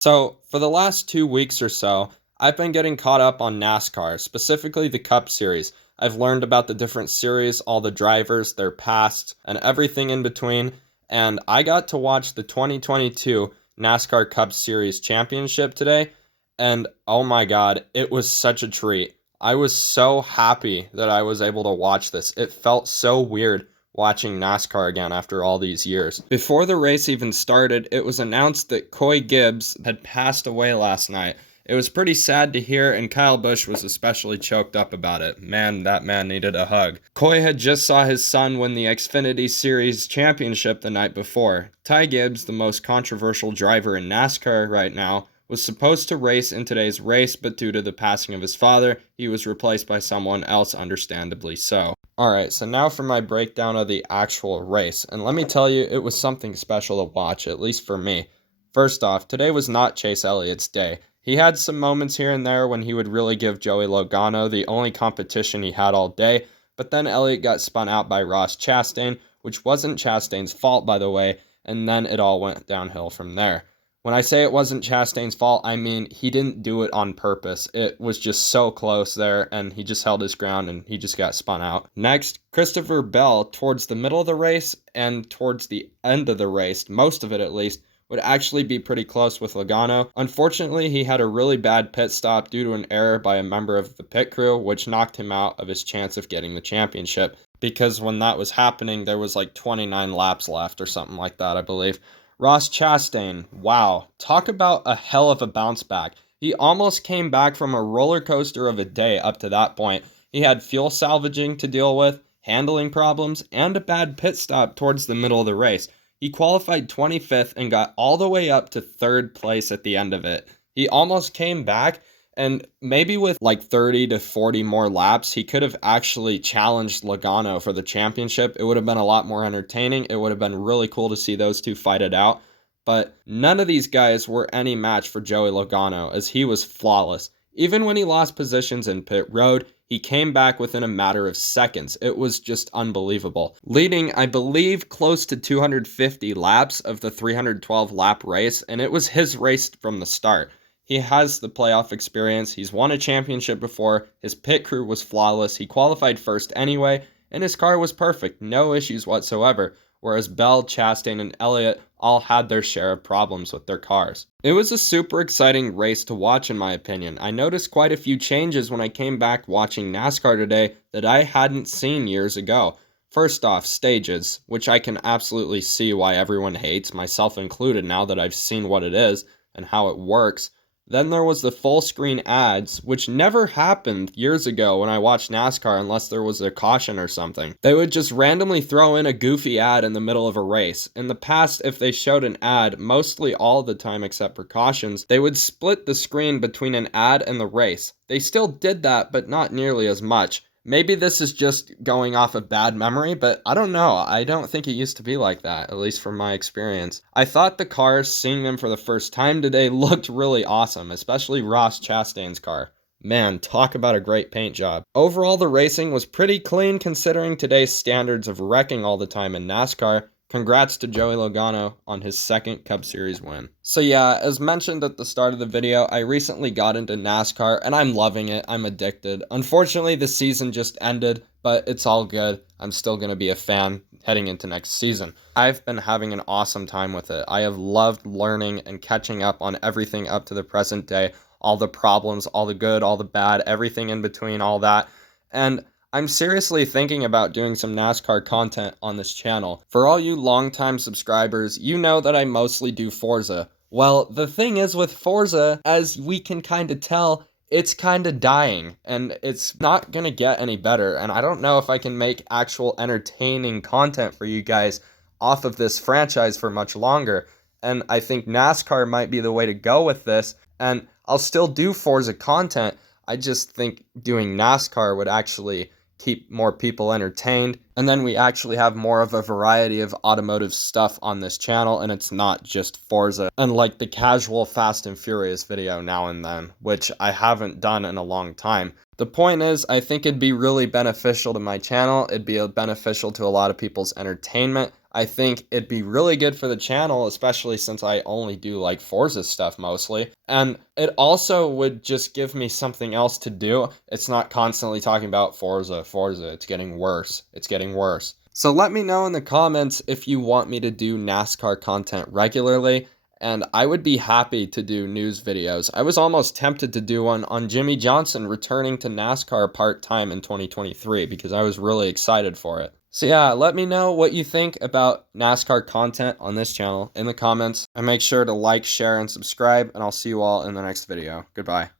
So, for the last 2 weeks or so, I've been getting caught up on NASCAR, specifically the Cup Series. I've learned about the different series, all the drivers, their past, and everything in between. And I got to watch the 2022 NASCAR Cup Series Championship today. And oh my God, it was such a treat. I was so happy that I was able to watch this. It felt so weird watching NASCAR again after all these years. Before the race even started, it was announced that Coy Gibbs had passed away last night. It was pretty sad to hear, and Kyle Busch was especially choked up about it. Man, that man needed a hug. Coy had just saw his son win the Xfinity Series championship the night before. Ty Gibbs, the most controversial driver in NASCAR right now, was supposed to race in today's race, but due to the passing of his father, he was replaced by someone else, understandably so. Alright, so now for my breakdown of the actual race, and let me tell you, it was something special to watch, at least for me. First off, today was not Chase Elliott's day. He had some moments here and there when he would really give Joey Logano the only competition he had all day, but then Elliott got spun out by Ross Chastain, which wasn't Chastain's fault, by the way, and then it all went downhill from there. When I say it wasn't Chastain's fault, I mean he didn't do it on purpose. It was just so close there, and he just held his ground, and he just got spun out. Next, Christopher Bell, towards the middle of the race and towards the end of the race, most of it at least, would actually be pretty close with Logano. Unfortunately, he had a really bad pit stop due to an error by a member of the pit crew, which knocked him out of his chance of getting the championship, because when that was happening, there was like 29 laps left or something like that, I believe. Ross Chastain, wow, talk about a hell of a bounce back. He almost came back from a roller coaster of a day up to that point. He had fuel salvaging to deal with, handling problems, and a bad pit stop towards the middle of the race. He qualified 25th and got all the way up to 3rd place at the end of it. He almost came back, and maybe with like 30 to 40 more laps, he could have actually challenged Logano for the championship. It would have been a lot more entertaining. It would have been really cool to see those two fight it out. But none of these guys were any match for Joey Logano, as he was flawless. Even when he lost positions in pit road, he came back within a matter of seconds. It was just unbelievable. Leading, I believe, close to 250 laps of the 312 lap race, and it was his race from the start. He has the playoff experience. He's won a championship before. His pit crew was flawless. He qualified first anyway, and his car was perfect. No issues whatsoever. Whereas Bell, Chastain, and Elliott all had their share of problems with their cars. It was a super exciting race to watch in my opinion. I noticed quite a few changes when I came back watching NASCAR today that I hadn't seen years ago. First off, stages, which I can absolutely see why everyone hates, myself included now that I've seen what it is and how it works. Then there was the full screen ads, which never happened years ago when I watched NASCAR unless there was a caution or something. They would just randomly throw in a goofy ad in the middle of a race. In the past, if they showed an ad, mostly all the time except for cautions, they would split the screen between an ad and the race. They still did that, but not nearly as much. Maybe this is just going off of bad memory, but I don't know. I don't think it used to be like that, at least from my experience. I thought the cars, seeing them for the first time today, looked really awesome, especially Ross Chastain's car. Man, talk about a great paint job. Overall, the racing was pretty clean considering today's standards of wrecking all the time in NASCAR. Congrats to Joey Logano on his second Cup Series win. So yeah, as mentioned at the start of the video, I recently got into NASCAR and I'm loving it. I'm addicted. Unfortunately, the season just ended, but it's all good. I'm still going to be a fan heading into next season. I've been having an awesome time with it. I have loved learning and catching up on everything up to the present day. All the problems, all the good, all the bad, everything in between, all that. And I'm seriously thinking about doing some NASCAR content on this channel. For all you longtime subscribers, you know that I mostly do Forza. Well, the thing is with Forza, as we can kind of tell, it's kind of dying, and it's not going to get any better, and I don't know if I can make actual entertaining content for you guys off of this franchise for much longer, and I think NASCAR might be the way to go with this, and I'll still do Forza content. I just think doing NASCAR would actually keep more people entertained, And then we actually have more of a variety of automotive stuff on this channel, and it's not just Forza, unlike the casual Fast and Furious video now and then, which I haven't done in a long time. The point is, I think it'd be really beneficial to my channel. It'd be beneficial to a lot of people's entertainment. I think it'd be really good for the channel, especially since I only do like Forza stuff mostly. And it also would just give me something else to do. It's not constantly talking about Forza, Forza. It's getting worse. It's getting worse. So let me know in the comments if you want me to do NASCAR content regularly, and I would be happy to do news videos. I was almost tempted to do one on Jimmy Johnson returning to NASCAR part-time in 2023 because I was really excited for it. So yeah, let me know what you think about NASCAR content on this channel in the comments. And make sure to like, share, and subscribe, and I'll see you all in the next video. Goodbye.